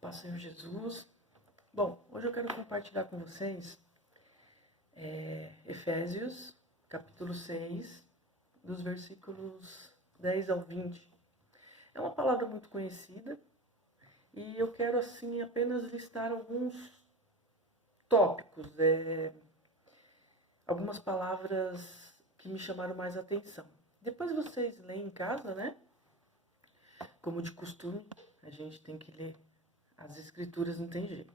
Paz, Senhor Jesus. Bom, hoje eu quero compartilhar com vocês Efésios, capítulo 6, dos versículos 10 ao 20. É uma palavra muito conhecida e eu quero, assim, apenas listar alguns tópicos, algumas palavras que me chamaram mais atenção. Depois vocês leem em casa, né? Como de costume, a gente tem que ler as escrituras, não tem jeito.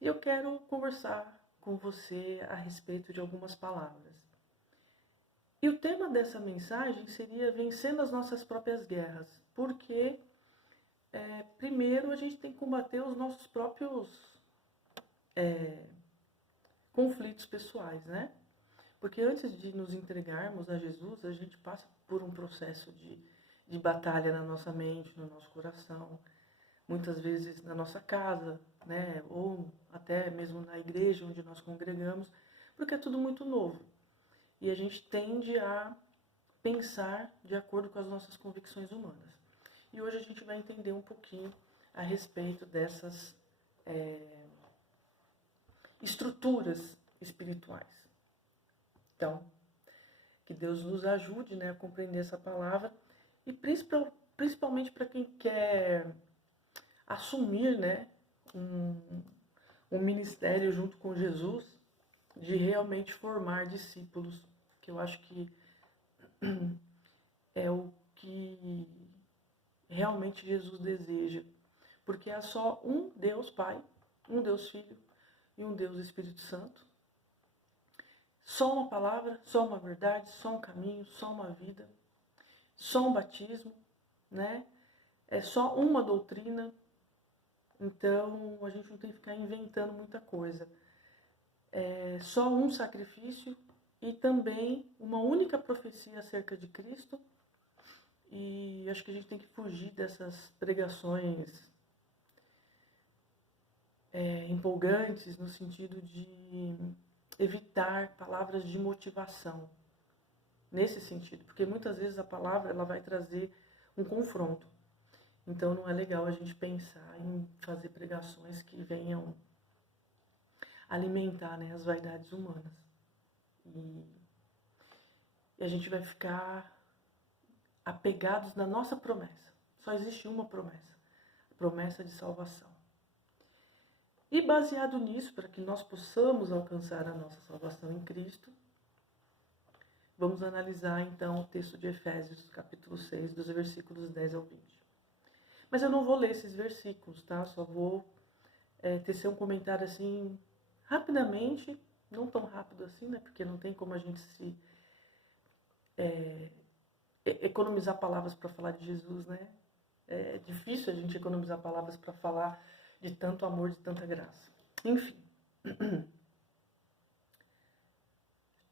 E eu quero conversar com você a respeito de algumas palavras. E o tema dessa mensagem seria vencendo as nossas próprias guerras, porque primeiro a gente tem que combater os nossos próprios conflitos pessoais, né? Porque antes de nos entregarmos a Jesus, a gente passa por um processo de batalha na nossa mente, no nosso coração, muitas vezes na nossa casa, né? Ou até mesmo na igreja onde nós congregamos, porque é tudo muito novo. E a gente tende a pensar de acordo com as nossas convicções humanas. E hoje a gente vai entender um pouquinho a respeito dessas estruturas espirituais. Então, que Deus nos ajude, né, a compreender essa palavra e principalmente para quem quer assumir, né, um ministério junto com Jesus, de realmente formar discípulos, que eu acho que é o que realmente Jesus deseja, porque há só um Deus Pai, um Deus Filho e um Deus Espírito Santo. Só uma palavra, só uma verdade, só um caminho, só uma vida, só um batismo, né? É só uma doutrina. Então, a gente não tem que ficar inventando muita coisa. É só um sacrifício e também uma única profecia acerca de Cristo. E acho que a gente tem que fugir dessas pregações empolgantes, no sentido de evitar palavras de motivação. Nesse sentido, porque muitas vezes a palavra ela vai trazer um confronto. Então não é legal a gente pensar em fazer pregações que venham alimentar, né, as vaidades humanas. E a gente vai ficar apegados na nossa promessa. Só existe uma promessa, a promessa de salvação. E baseado nisso, para que nós possamos alcançar a nossa salvação em Cristo, vamos analisar então o texto de Efésios, capítulo 6, dos versículos 10 ao 20. Mas eu não vou ler esses versículos, tá? Só vou tecer um comentário assim, rapidamente, não tão rápido assim, né? Porque não tem como a gente se economizar palavras para falar de Jesus, né? É difícil a gente economizar palavras para falar de tanto amor, de tanta graça. Enfim.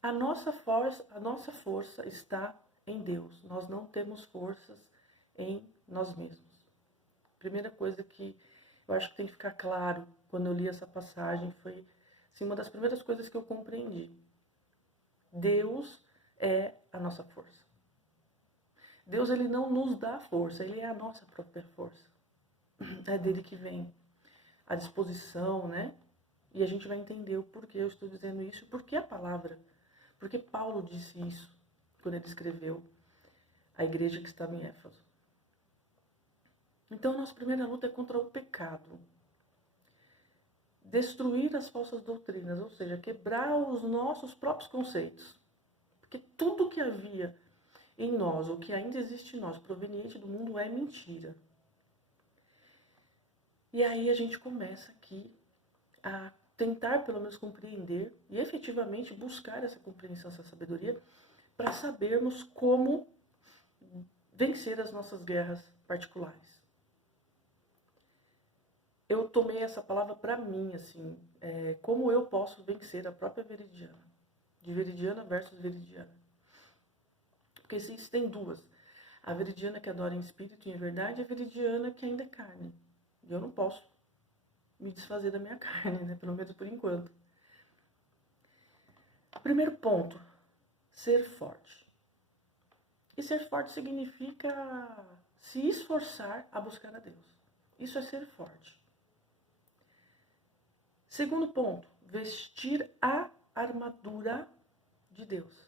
A nossa força está em Deus. Nós não temos forças em nós mesmos. Primeira coisa que eu acho que tem que ficar claro quando eu li essa passagem foi assim, uma das primeiras coisas que eu compreendi. Deus é a nossa força. Deus, ele não nos dá força, ele é a nossa própria força. É dele que vem a disposição, né? E a gente vai entender o porquê eu estou dizendo isso, porque a palavra, porque Paulo disse isso quando ele escreveu a igreja que estava em Éfeso. Então, a nossa primeira luta é contra o pecado. Destruir as falsas doutrinas, ou seja, quebrar os nossos próprios conceitos. Porque tudo que havia em nós, ou que ainda existe em nós, proveniente do mundo, é mentira. E aí a gente começa aqui a tentar pelo menos compreender e efetivamente buscar essa compreensão, essa sabedoria, para sabermos como vencer as nossas guerras particulares. Eu tomei essa palavra para mim, assim, como eu posso vencer a própria Veridiana, de Veridiana versus Veridiana. Porque existem duas, a Veridiana que adora em espírito e em verdade, e a Veridiana que ainda é carne. E eu não posso me desfazer da minha carne, né? Pelo menos por enquanto. Primeiro ponto, ser forte. E ser forte significa se esforçar a buscar a Deus. Isso é ser forte. Segundo ponto, vestir a armadura de Deus.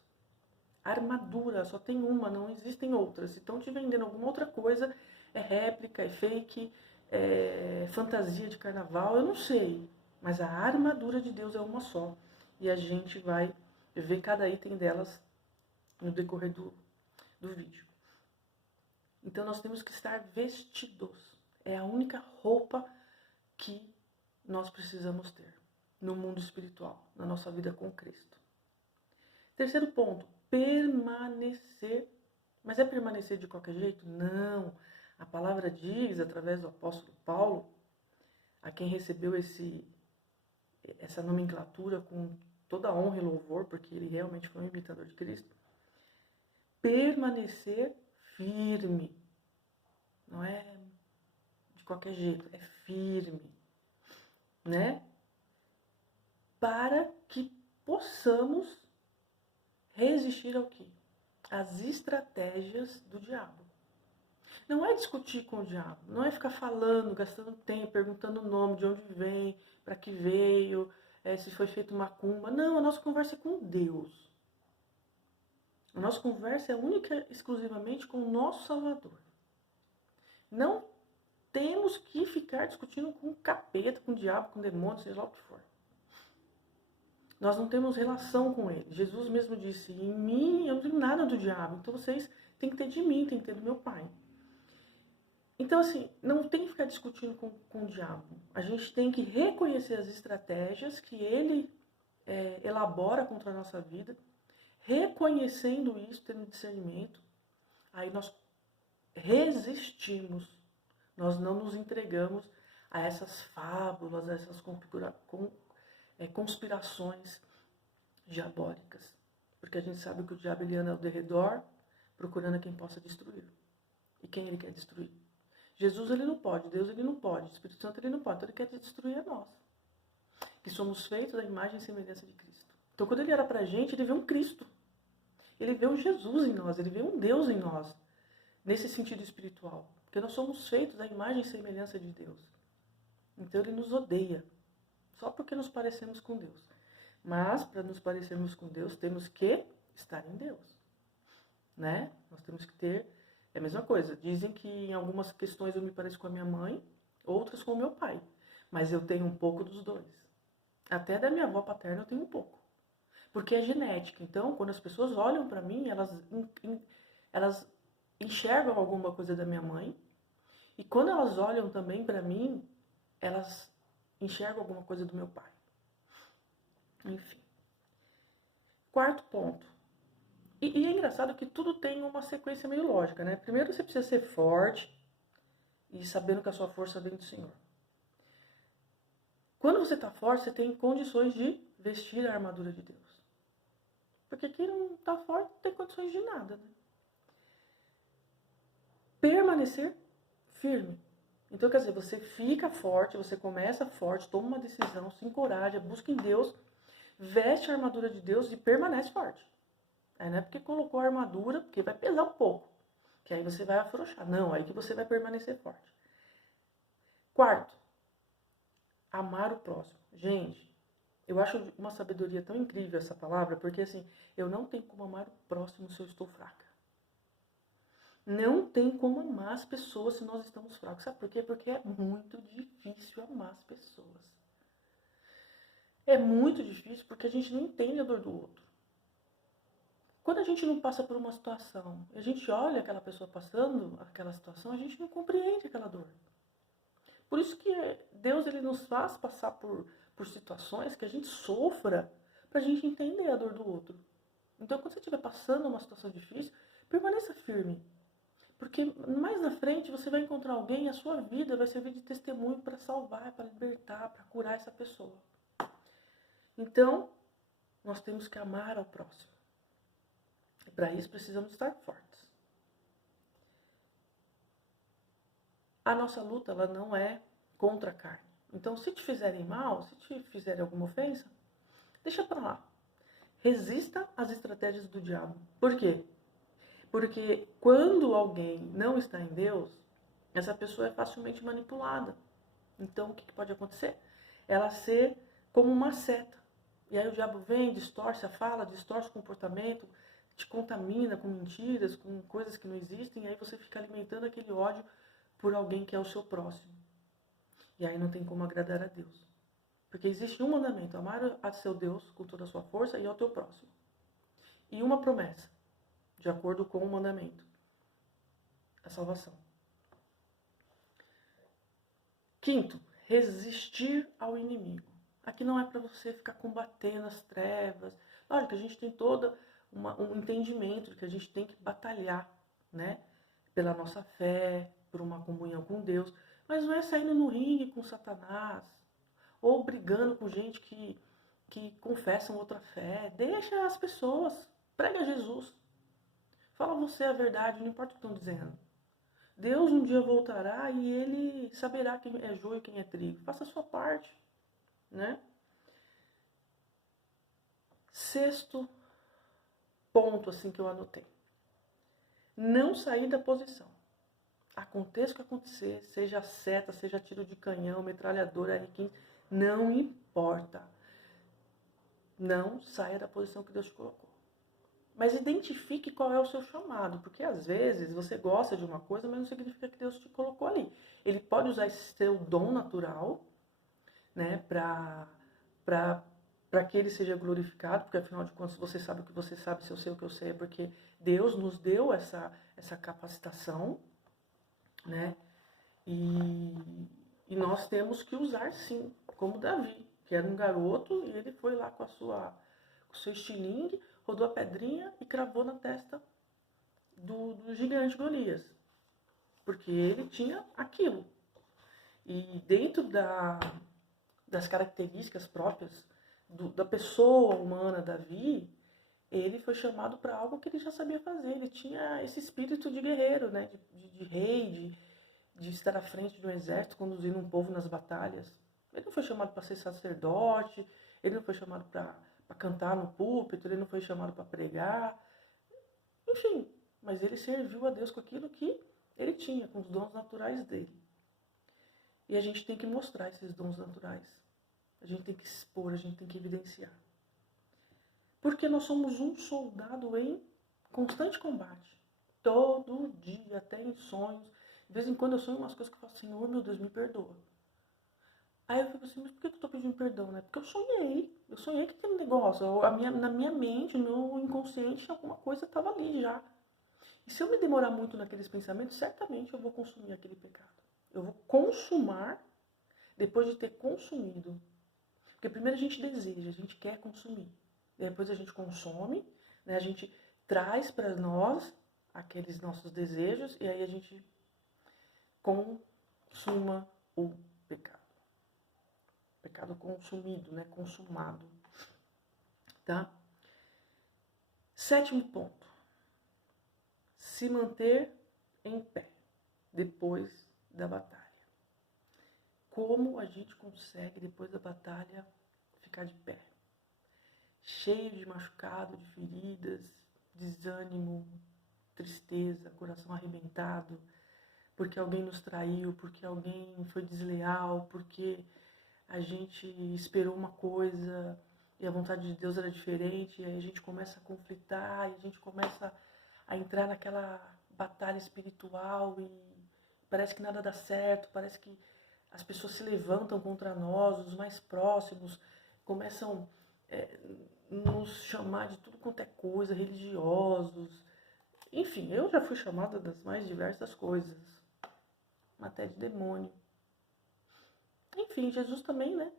Armadura, só tem uma, não existem outras. Se estão te vendendo alguma outra coisa, é réplica, é fake, é fantasia de carnaval, eu não sei. Mas a armadura de Deus é uma só. E a gente vai ver cada item delas no decorrer do vídeo. Então nós temos que estar vestidos. É a única roupa que nós precisamos ter no mundo espiritual, na nossa vida com Cristo. Terceiro ponto, permanecer. Mas é permanecer de qualquer jeito? Não. A palavra diz, através do apóstolo Paulo, a quem recebeu essa nomenclatura com toda a honra e louvor, porque ele realmente foi um imitador de Cristo, permanecer firme. Não é de qualquer jeito, é firme, né? Para que possamos resistir ao quê? As estratégias do diabo. Não é discutir com o diabo, não é ficar falando, gastando tempo, perguntando o nome, de onde vem, para que veio, se foi feito macumba. Não, a nossa conversa é com Deus. A nossa conversa é única e exclusivamente com o nosso Salvador. Não temos que ficar discutindo com o capeta, com o diabo, com o demônio, seja lá o que for. Nós não temos relação com ele. Jesus mesmo disse, em mim eu não tenho nada do diabo, então vocês têm que ter de mim, têm que ter do meu Pai. Então, assim, não tem que ficar discutindo com o diabo. A gente tem que reconhecer as estratégias que ele elabora contra a nossa vida, reconhecendo isso, tendo discernimento, aí nós resistimos. Nós não nos entregamos a essas fábulas, a essas conspirações diabólicas. Porque a gente sabe que o diabo ele anda ao derredor, procurando a quem possa destruir. E quem ele quer destruir? Jesus ele não pode, Deus ele não pode, o Espírito Santo ele não pode, então ele quer destruir a nós. Que somos feitos da imagem e semelhança de Cristo. Então quando ele olha pra gente, ele vê um Cristo. Ele vê um Jesus em nós, ele vê um Deus em nós. Nesse sentido espiritual. Porque nós somos feitos da imagem e semelhança de Deus. Então ele nos odeia. Só porque nos parecemos com Deus. Mas, para nos parecermos com Deus, temos que estar em Deus. Né? Nós temos que ter... É a mesma coisa. Dizem que em algumas questões eu me pareço com a minha mãe, outras com o meu pai. Mas eu tenho um pouco dos dois. Até da minha avó paterna eu tenho um pouco. Porque é genética. Então, quando as pessoas olham para mim, elas enxergam alguma coisa da minha mãe. E quando elas olham também para mim, elas enxergam alguma coisa do meu pai. Enfim. Quarto ponto. E é engraçado que tudo tem uma sequência meio lógica, né? Primeiro você precisa ser forte e sabendo que a sua força vem do Senhor. Quando você está forte, você tem condições de vestir a armadura de Deus. Porque quem não está forte não tem condições de nada, né? Permanecer firme. Então, quer dizer, você fica forte, você começa forte, toma uma decisão, se encoraja, busca em Deus, veste a armadura de Deus e permanece forte. Aí não é porque colocou a armadura, porque vai pesar um pouco, que aí você vai afrouxar. Não, aí que você vai permanecer forte. Quarto, amar o próximo. Gente, eu acho uma sabedoria tão incrível essa palavra, porque assim, eu não tenho como amar o próximo se eu estou fraca. Não tem como amar as pessoas se nós estamos fracos. Sabe por quê? Porque é muito difícil amar as pessoas. É muito difícil porque a gente não entende a dor do outro. Quando a gente não passa por uma situação, a gente olha aquela pessoa passando aquela situação, a gente não compreende aquela dor. Por isso que Deus ele nos faz passar por situações que a gente sofra para a gente entender a dor do outro. Então, quando você estiver passando uma situação difícil, permaneça firme. Porque mais na frente você vai encontrar alguém e a sua vida vai servir de testemunho para salvar, para libertar, para curar essa pessoa. Então, nós temos que amar ao próximo. E para isso precisamos estar fortes. A nossa luta ela não é contra a carne. Então, se te fizerem mal, se te fizerem alguma ofensa, deixa para lá. Resista às estratégias do diabo. Por quê? Porque quando alguém não está em Deus, essa pessoa é facilmente manipulada. Então, o que pode acontecer? Ela ser como uma seta. E aí o diabo vem, distorce a fala, distorce o comportamento, te contamina com mentiras, com coisas que não existem, e aí você fica alimentando aquele ódio por alguém que é o seu próximo. E aí não tem como agradar a Deus. Porque existe um mandamento: amar a seu Deus com toda a sua força e ao teu próximo. E uma promessa, de acordo com o mandamento: a salvação. Quinto, resistir ao inimigo. Aqui não é para você ficar combatendo as trevas. Lógico que a gente tem todo um entendimento de que a gente tem que batalhar, né? Pela nossa fé, por uma comunhão com Deus. Mas não é saindo no ringue com Satanás, ou brigando com gente que confessam outra fé. Deixa as pessoas, prega Jesus. Fala você a verdade, não importa o que estão dizendo. Deus um dia voltará e ele saberá quem é joio e quem é trigo. Faça a sua parte, né? Sexto ponto assim que eu anotei: não sair da posição. Aconteça o que acontecer, seja seta, seja tiro de canhão, metralhadora, R15, não importa. Não saia da posição que Deus te colocou. Mas identifique qual é o seu chamado, porque às vezes você gosta de uma coisa, mas não significa que Deus te colocou ali. Ele pode usar esse seu dom natural, né, para que ele seja glorificado, porque afinal de contas você sabe o que você sabe, se eu sei o que eu sei, é porque Deus nos deu essa capacitação, né, e nós temos que usar sim, como Davi, que era um garoto e ele foi lá com o seu estilingue, rodou a pedrinha e cravou na testa do gigante Golias, porque ele tinha aquilo. E dentro das características próprias da pessoa humana, Davi, ele foi chamado para algo que ele já sabia fazer. Ele tinha esse espírito de guerreiro, né? de rei, de estar à frente de um exército, conduzindo um povo nas batalhas. Ele não foi chamado para ser sacerdote, ele não foi chamado para cantar no púlpito, ele não foi chamado para pregar. Enfim, mas ele serviu a Deus com aquilo que ele tinha, com os dons naturais dele. E a gente tem que mostrar esses dons naturais. A gente tem que expor, a gente tem que evidenciar. Porque nós somos um soldado em constante combate. Todo dia, até em sonhos. De vez em quando eu sonho umas coisas que eu falo: Senhor, meu Deus, me perdoa. Aí eu fico assim: mas por que eu estou pedindo perdão, né? Porque eu sonhei. Eu sonhei que aquele negócio, na minha mente, no meu inconsciente, alguma coisa estava ali já. E se eu me demorar muito naqueles pensamentos, certamente eu vou consumir aquele pecado. Eu vou consumar depois de ter consumido. Porque primeiro a gente deseja, a gente quer consumir. Depois a gente consome, né? A gente traz para nós aqueles nossos desejos e aí a gente consuma o pecado. Pecado consumido, né? Consumado. Tá? Sétimo ponto: se manter em pé depois da batalha. Como a gente consegue, depois da batalha, ficar de pé? Cheio de machucado, de feridas, desânimo, tristeza, coração arrebentado, porque alguém nos traiu, porque alguém foi desleal, porque a gente esperou uma coisa e a vontade de Deus era diferente, e aí a gente começa a conflitar, e a gente começa a entrar naquela batalha espiritual e parece que nada dá certo, parece que as pessoas se levantam contra nós, os mais próximos começam nos chamar de tudo quanto é coisa, religiosos. Enfim, eu já fui chamada das mais diversas coisas, até de demônio. Enfim, Jesus também, né?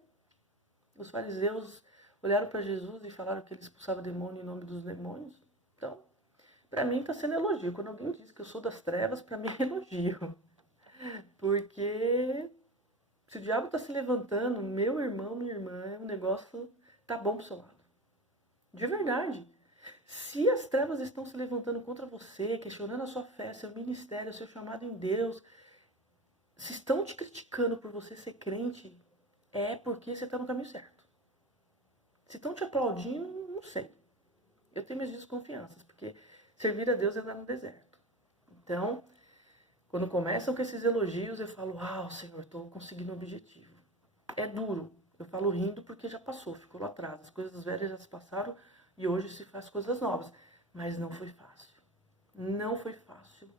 Os fariseus olharam para Jesus e falaram que ele expulsava demônio em nome dos demônios. Então, para mim está sendo elogio. Quando alguém diz que eu sou das trevas, para mim é elogio. Porque se o diabo está se levantando, meu irmão, minha irmã, o negócio tá bom pro seu lado. De verdade. Se as trevas estão se levantando contra você, questionando a sua fé, seu ministério, seu chamado em Deus, se estão te criticando por você ser crente, é porque você está no caminho certo. Se estão te aplaudindo, não sei. Eu tenho minhas desconfianças, porque servir a Deus é andar no deserto. Então, quando começam com esses elogios, eu falo: uau, Senhor, estou conseguindo o objetivo. É duro, Eu falo rindo porque já passou, ficou lá atrás. As coisas velhas já se passaram e hoje se faz coisas novas. Mas não foi fácil. Não foi fácil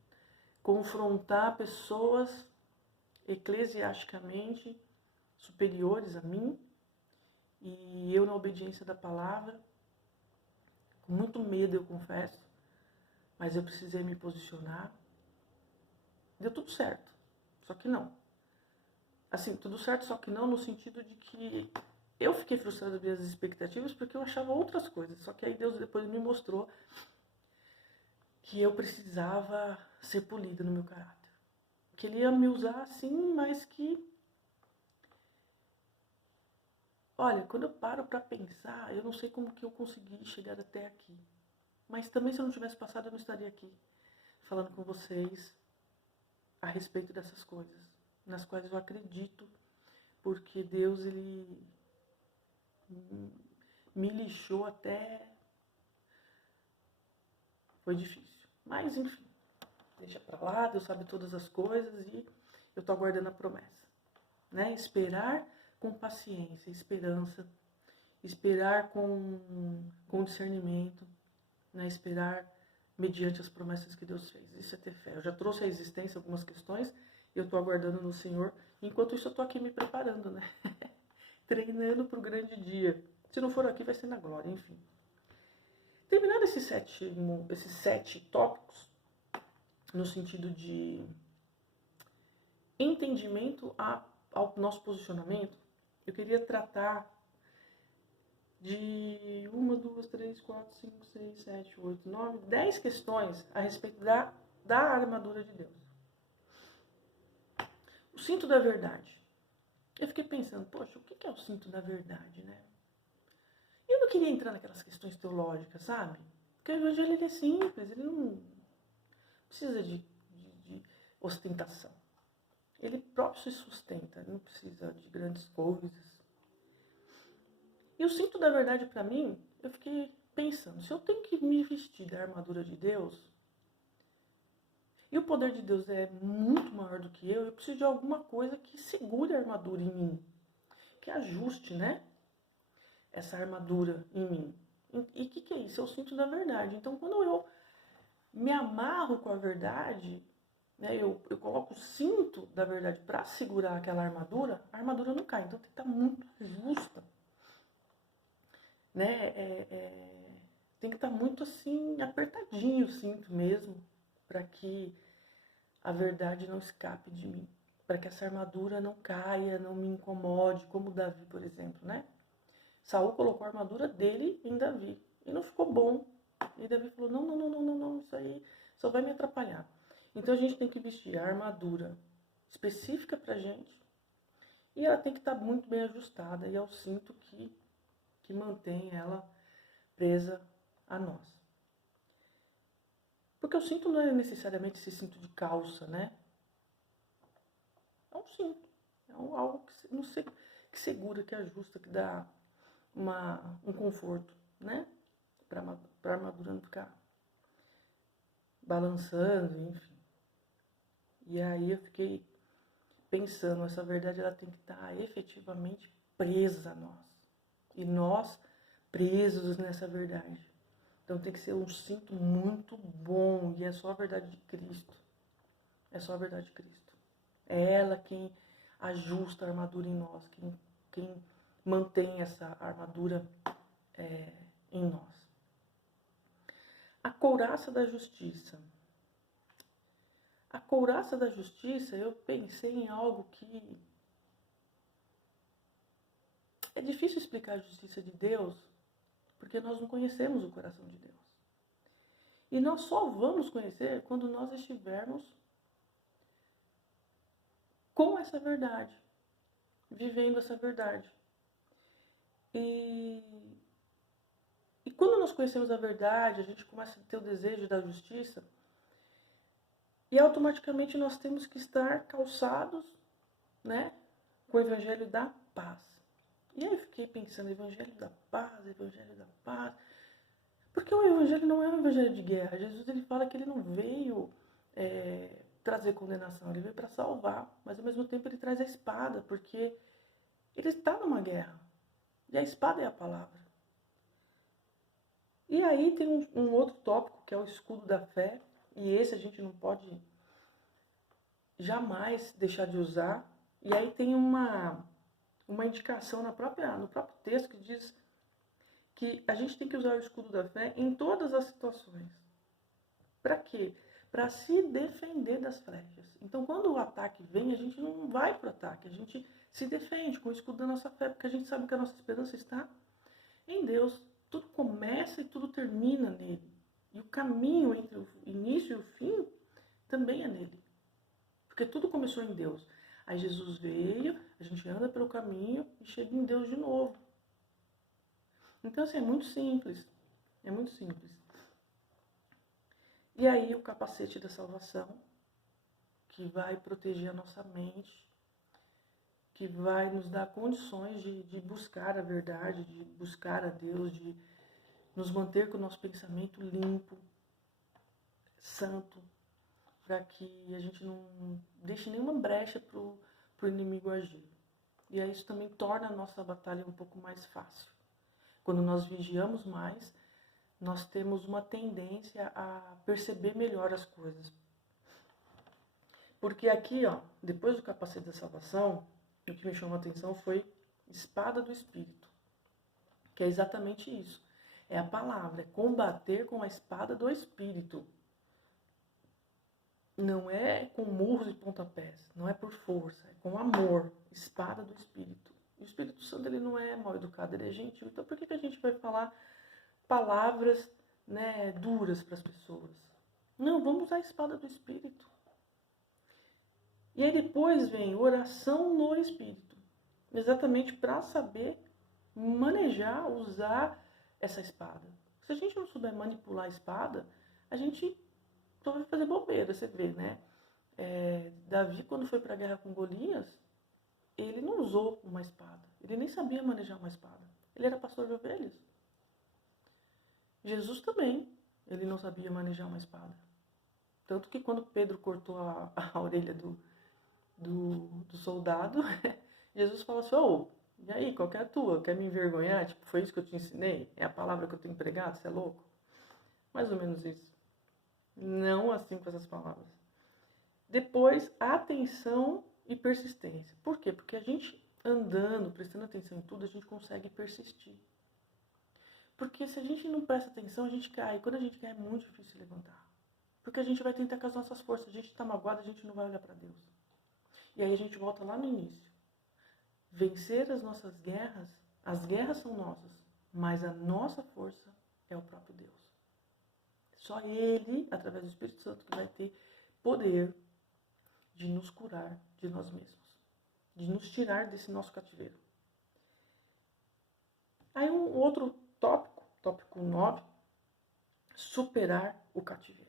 confrontar pessoas eclesiasticamente superiores a mim e eu na obediência da palavra, com muito medo, eu confesso, mas eu precisei me posicionar. Deu tudo certo, só que não. Assim, tudo certo, só que não no sentido de que eu fiquei frustrada das minhas expectativas porque eu achava outras coisas. Só que aí Deus depois me mostrou que eu precisava ser polida no meu caráter. Que Ele ia me usar assim, mas que... Olha, quando eu paro para pensar, eu não sei como que eu consegui chegar até aqui. Mas também se eu não tivesse passado, eu não estaria aqui falando com vocês a respeito dessas coisas, nas quais eu acredito, porque Deus, Ele me lixou até... Foi difícil. Mas, enfim, deixa pra lá, Deus sabe todas as coisas e eu tô aguardando a promessa, né? Esperar com paciência, esperança, esperar com discernimento, né? Esperar mediante as promessas que Deus fez. Isso é ter fé. Eu já trouxe à existência algumas questões e eu tô aguardando no Senhor. Enquanto isso, eu tô aqui me preparando, né? Treinando pro grande dia. Se não for aqui, vai ser na glória, enfim. Terminado esses 7 tópicos, no sentido de entendimento ao nosso posicionamento, eu queria tratar de 1, 2, 3, 4, 5, 6, 7, 8, 9, 10 questões a respeito da armadura de Deus. O cinto da verdade. Eu fiquei pensando, poxa, o que é o cinto da verdade, né? Eu não queria entrar naquelas questões teológicas, sabe? Porque o evangelho ele é simples, ele não precisa de ostentação. Ele próprio se sustenta, não precisa de grandes coisas. E o cinto da verdade para mim, eu fiquei pensando, se eu tenho que me vestir da armadura de Deus, e o poder de Deus é muito maior do que eu preciso de alguma coisa que segure a armadura em mim, que ajuste, né? Essa armadura em mim. E o que é isso? É o cinto da verdade. Então, quando eu me amarro com a verdade, né, eu coloco o cinto da verdade para segurar aquela armadura, a armadura não cai. Então, tem que estar muito justa. Né? Tem que estar muito assim, apertadinho o cinto mesmo, para que a verdade não escape de mim. Para que essa armadura não caia, não me incomode, como Davi, por exemplo, né? Saul colocou a armadura dele em Davi. E não ficou bom. E Davi falou, não, isso aí só vai me atrapalhar. Então a gente tem que vestir a armadura específica pra gente. E ela tem que estar muito bem ajustada. E é o cinto que mantém ela presa a nós. Porque o cinto não é necessariamente esse cinto de calça, né? É um cinto. É algo que, não sei, que segura, que ajusta, que dá um conforto, né? Para a armadura não ficar balançando, enfim. E aí eu fiquei pensando, essa verdade ela tem que estar efetivamente presa a nós. E nós presos nessa verdade. Então tem que ser um cinto muito bom, e é só a verdade de Cristo. É só a verdade de Cristo. É ela quem ajusta a armadura em nós, quem mantém essa armadura em nós. A couraça da justiça. A couraça da justiça, eu pensei em algo que... É difícil explicar a justiça de Deus, porque nós não conhecemos o coração de Deus. E nós só vamos conhecer quando nós estivermos com essa verdade, vivendo essa verdade. E quando nós conhecemos a verdade, a gente começa a ter o desejo da justiça, e automaticamente nós temos que estar calçados, né, com o evangelho da paz. E aí eu fiquei pensando, evangelho da paz, evangelho da paz. Porque o evangelho não é um evangelho de guerra. Jesus ele fala que ele não veio trazer condenação, ele veio para salvar. Mas ao mesmo tempo ele traz a espada, porque Ele está numa guerra. E a espada é a palavra. E aí tem um outro tópico, que é o escudo da fé. E esse a gente não pode jamais deixar de usar. E aí tem uma indicação no próprio texto que diz que a gente tem que usar o escudo da fé em todas as situações. Para quê? Para se defender das flechas. Então, quando o ataque vem, a gente não vai para o ataque, a gente se defende com o escudo da nossa fé, porque a gente sabe que a nossa esperança está em Deus. Tudo começa e tudo termina nele. E o caminho entre o início e o fim também é nele. Porque tudo começou em Deus. Aí Jesus veio, a gente anda pelo caminho e chega em Deus de novo. Então, assim, é muito simples. É muito simples. E aí o capacete da salvação, que vai proteger a nossa mente, que vai nos dar condições de buscar a verdade, de buscar a Deus, de nos manter com o nosso pensamento limpo, santo, para que a gente não deixe nenhuma brecha para o inimigo agir. E aí isso também torna a nossa batalha um pouco mais fácil. Quando nós vigiamos mais, nós temos uma tendência a perceber melhor as coisas. Porque aqui, depois do capacete da salvação, o que me chamou a atenção foi espada do Espírito, que é exatamente isso. É a palavra, é combater com a espada do Espírito. Não é com murros e pontapés, não é por força, é com amor, espada do Espírito. E o Espírito Santo, ele não é mal educado, ele é gentil. Então por que a gente vai falar palavras, duras para as pessoas? Não, vamos usar a espada do Espírito. E aí depois vem oração no Espírito, exatamente para saber manejar, usar essa espada. Se a gente não souber manipular a espada, a gente só vai fazer bobeira, você vê, né? Davi, quando foi para a guerra com Golias, ele não usou uma espada, ele nem sabia manejar uma espada, ele era pastor de ovelhas. Jesus também, ele não sabia manejar uma espada. Tanto que quando Pedro cortou a orelha do soldado, Jesus falou assim, e aí, qual que é a tua? Quer me envergonhar? Tipo, foi isso que eu te ensinei? É a palavra que eu tenho pregado? Você é louco? Mais ou menos isso. Não assim com essas palavras. Depois, atenção e persistência. Por quê? Porque a gente andando, prestando atenção em tudo, a gente consegue persistir. Porque se a gente não presta atenção, a gente cai. Quando a gente cai, é muito difícil levantar. Porque a gente vai tentar com as nossas forças. A gente está magoado, a gente não vai olhar para Deus. E aí a gente volta lá no início. Vencer as nossas guerras, as guerras são nossas, mas a nossa força é o próprio Deus. Só Ele, através do Espírito Santo, que vai ter poder de nos curar de nós mesmos, de nos tirar desse nosso cativeiro. Aí um outro tópico 9, superar o cativeiro.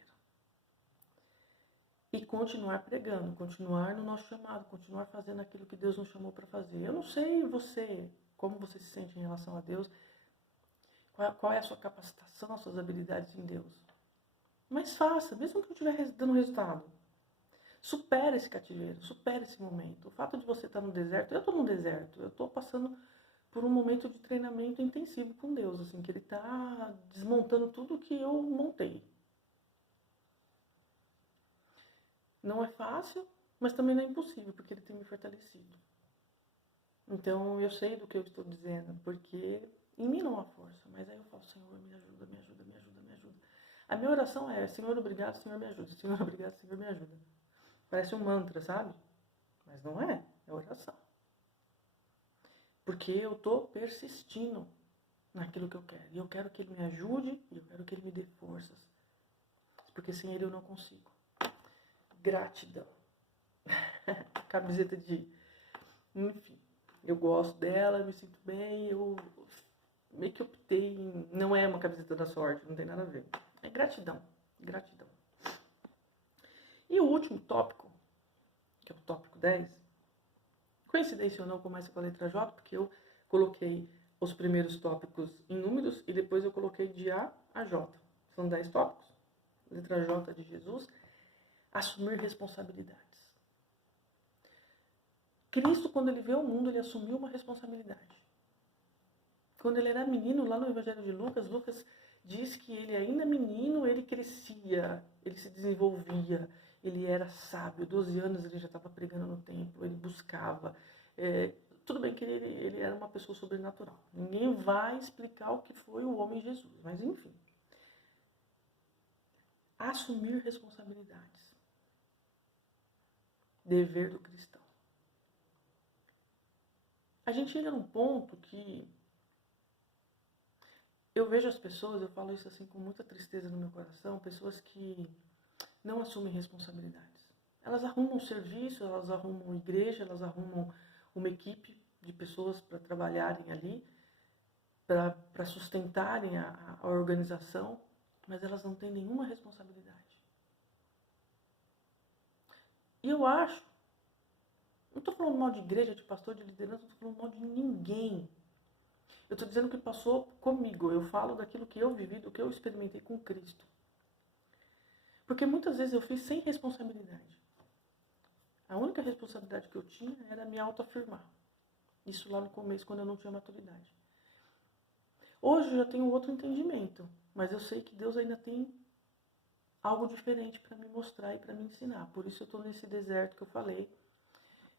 E continuar pregando, continuar no nosso chamado, continuar fazendo aquilo que Deus nos chamou para fazer. Eu não sei como você se sente em relação a Deus, qual é a sua capacitação, as suas habilidades em Deus. Mas faça, mesmo que não estiver dando resultado. Supera esse cativeiro, supera esse momento. O fato de você estar no deserto, eu estou no deserto, eu estou passando por um momento de treinamento intensivo com Deus, assim, que Ele está desmontando tudo que eu montei. Não é fácil, mas também não é impossível, porque Ele tem me fortalecido. Então eu sei do que eu estou dizendo, porque em mim não há força, mas aí eu falo, Senhor, me ajuda, me ajuda, me ajuda, me ajuda. A minha oração é, Senhor, obrigado, Senhor, me ajuda. Senhor, obrigado, Senhor, me ajuda. Parece um mantra, sabe? Mas não é oração. Porque eu estou persistindo naquilo que eu quero. E eu quero que Ele me ajude e eu quero que Ele me dê forças. Porque sem Ele eu não consigo. Gratidão. Camiseta de... Enfim, eu gosto dela, me sinto bem, eu meio que optei em... Não é uma camiseta da sorte, não tem nada a ver. É gratidão. Gratidão. E o último tópico, que é o tópico 10, coincidência ou não, começa com a letra J, porque eu coloquei os primeiros tópicos em números e depois eu coloquei de A a J. São 10 tópicos. Letra J de Jesus. Assumir responsabilidades. Cristo, quando ele veio ao mundo, ele assumiu uma responsabilidade. Quando ele era menino, lá no Evangelho de Lucas, Lucas diz que ele ainda menino, ele crescia, ele se desenvolvia, ele era sábio, 12 anos ele já estava pregando no templo, ele buscava. Tudo bem que ele era uma pessoa sobrenatural. Ninguém vai explicar o que foi o homem Jesus, mas enfim. Assumir responsabilidades. Dever do cristão. A gente chega num ponto que eu vejo as pessoas, eu falo isso assim com muita tristeza no meu coração, pessoas que não assumem responsabilidades. Elas arrumam serviço, elas arrumam igreja, elas arrumam uma equipe de pessoas para trabalharem ali, para sustentarem a organização, mas elas não têm nenhuma responsabilidade. E eu acho, não estou falando mal de igreja, de pastor, de liderança, não estou falando mal de ninguém. Eu estou dizendo o que passou comigo. Eu falo daquilo que eu vivi, do que eu experimentei com Cristo. Porque muitas vezes eu fiz sem responsabilidade. A única responsabilidade que eu tinha era me autoafirmar. Isso lá no começo, quando eu não tinha maturidade. Hoje eu já tenho outro entendimento. Mas eu sei que Deus ainda tem algo diferente para me mostrar e para me ensinar. Por isso eu estou nesse deserto que eu falei.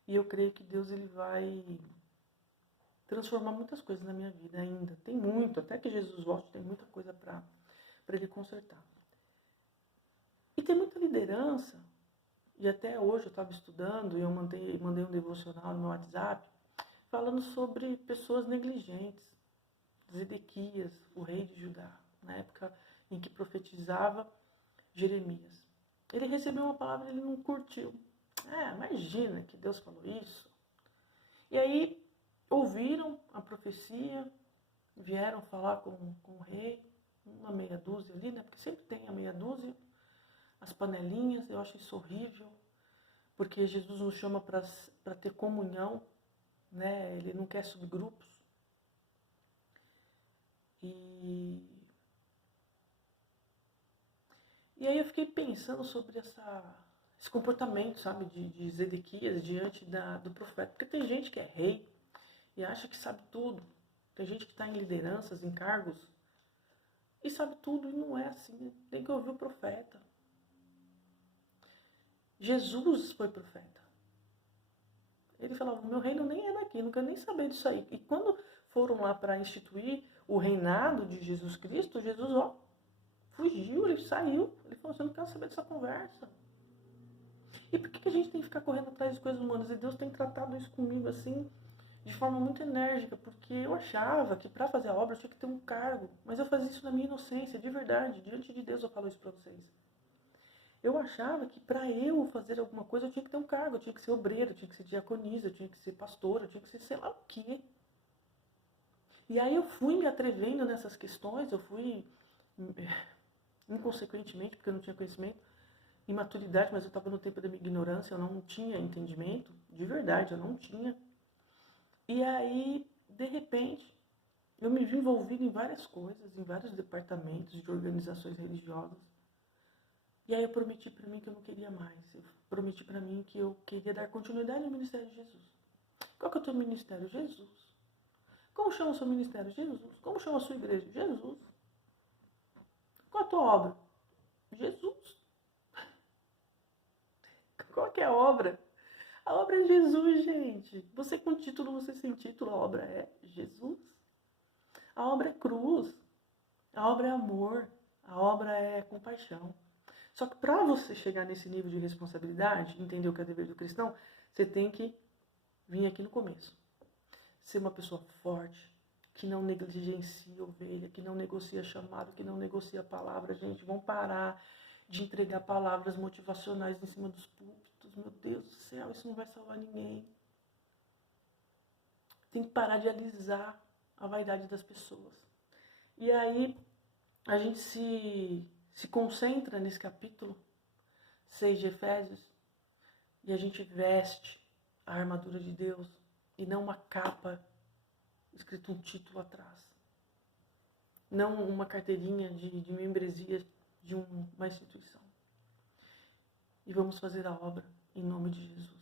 E eu creio que Deus ele vai transformar muitas coisas na minha vida ainda. Tem muito, até que Jesus volte, tem muita coisa para ele consertar. E tem muita liderança, e até hoje eu estava estudando, e eu mandei um devocional no meu WhatsApp, falando sobre pessoas negligentes. Zedequias, o rei de Judá, na época em que profetizava Jeremias. Ele recebeu uma palavra e ele não curtiu. Imagina que Deus falou isso. E aí, ouviram a profecia, vieram falar com o rei, uma meia dúzia ali, né? Porque sempre tem a meia dúzia, as panelinhas, eu acho isso horrível, porque Jesus nos chama para ter comunhão, né? Ele não quer subgrupos. E aí eu fiquei pensando sobre esse comportamento, sabe, de Zedequias diante do profeta. Porque tem gente que é rei e acha que sabe tudo. Tem gente que está em lideranças, em cargos, e sabe tudo, e não é assim. Tem que ouvir o profeta. Jesus foi profeta. Ele falava, meu reino nem é daqui, não quero nem saber disso aí. E quando foram lá para instituir o reinado de Jesus Cristo, Jesus, fugiu, ele saiu. Ele falou, eu não quero saber dessa conversa. E por que a gente tem que ficar correndo atrás de coisas humanas? E Deus tem tratado isso comigo assim, de forma muito enérgica, porque eu achava que para fazer a obra eu tinha que ter um cargo, mas eu fazia isso na minha inocência, de verdade, diante de Deus eu falo isso para vocês. Eu achava que para eu fazer alguma coisa eu tinha que ter um cargo, eu tinha que ser obreiro, eu tinha que ser diaconisa, eu tinha que ser pastora, eu tinha que ser sei lá o quê. E aí eu fui me atrevendo nessas questões, eu fui inconsequentemente, porque eu não tinha conhecimento, imaturidade, mas eu estava no tempo da minha ignorância, eu não tinha entendimento, de verdade, eu não tinha. E aí, de repente, eu me vi envolvido em várias coisas, em vários departamentos de organizações religiosas. E aí eu prometi para mim que eu não queria mais. Eu prometi para mim que eu queria dar continuidade ao ministério de Jesus. Qual que é o teu ministério? Jesus. Como chama o seu ministério? Jesus. Como chama a sua igreja? Jesus. Qual a tua obra? Jesus. Qual que é a obra? A obra é Jesus, gente. Você com título, você sem título, a obra é Jesus. A obra é cruz. A obra é amor. A obra é compaixão. Só que para você chegar nesse nível de responsabilidade, entender o que é dever do cristão, você tem que vir aqui no começo. Ser uma pessoa forte, que não negligencia a ovelha, que não negocia chamado, que não negocia palavra. Gente, vão parar de entregar palavras motivacionais em cima dos púlpitos. Meu Deus do céu, isso não vai salvar ninguém. Tem que parar de alisar a vaidade das pessoas. E aí a gente se concentra nesse capítulo 6 de Efésios e a gente veste a armadura de Deus e não uma capa escrito um título atrás. Não uma carteirinha de membresia de uma instituição. E vamos fazer a obra em nome de Jesus.